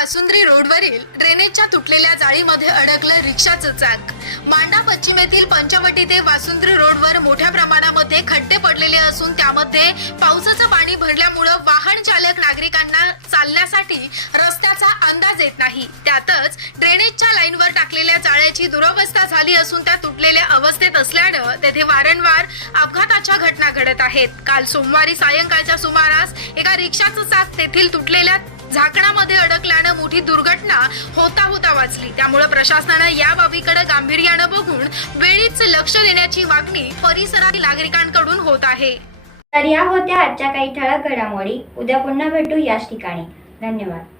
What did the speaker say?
वासुंद्री रोडवरील ड्रेनेजच्या तुटलेल्या जाळीमध्ये अडकलं रिक्षाचं चाक. मांडा पश्चिमेतील पंचवटी ते वासुंद्री रोडवर मोठ्या प्रमाणामध्ये खड्डे पडलेले असून त्यामध्ये पावसाचं पाणी भरल्यामुळं वाहन चालक नागरिकांना चालण्यासाठी रस्त्याचा अंदाज येत नाही. त्यातच ड्रेनेजच्या लाईनवर टाकलेल्या जाळ्याची दुरवस्था झाली असून त्या तुटलेल्या अवस्थेत असल्यानं तेथे वारंवार अपघाताच्या घटना घडत आहेत. काल सोमवारी सायंकाळच्या सुमारास एका रिक्षाचं चाक तेथील तुटलेल्या झाकणामध्ये अडकल्यानं मोठी दुर्घटना होता होता वाचली. त्यामुळे प्रशासनानं या बाबीकडे गांभीर्यानं बघून वेळीच लक्ष देण्याची मागणी परिसरातील नागरिकांकडून होत आहे. तर या होत्या आजच्या काही ठळक घडामोडी. उद्या पुन्हा भेटू याच ठिकाणी. धन्यवाद.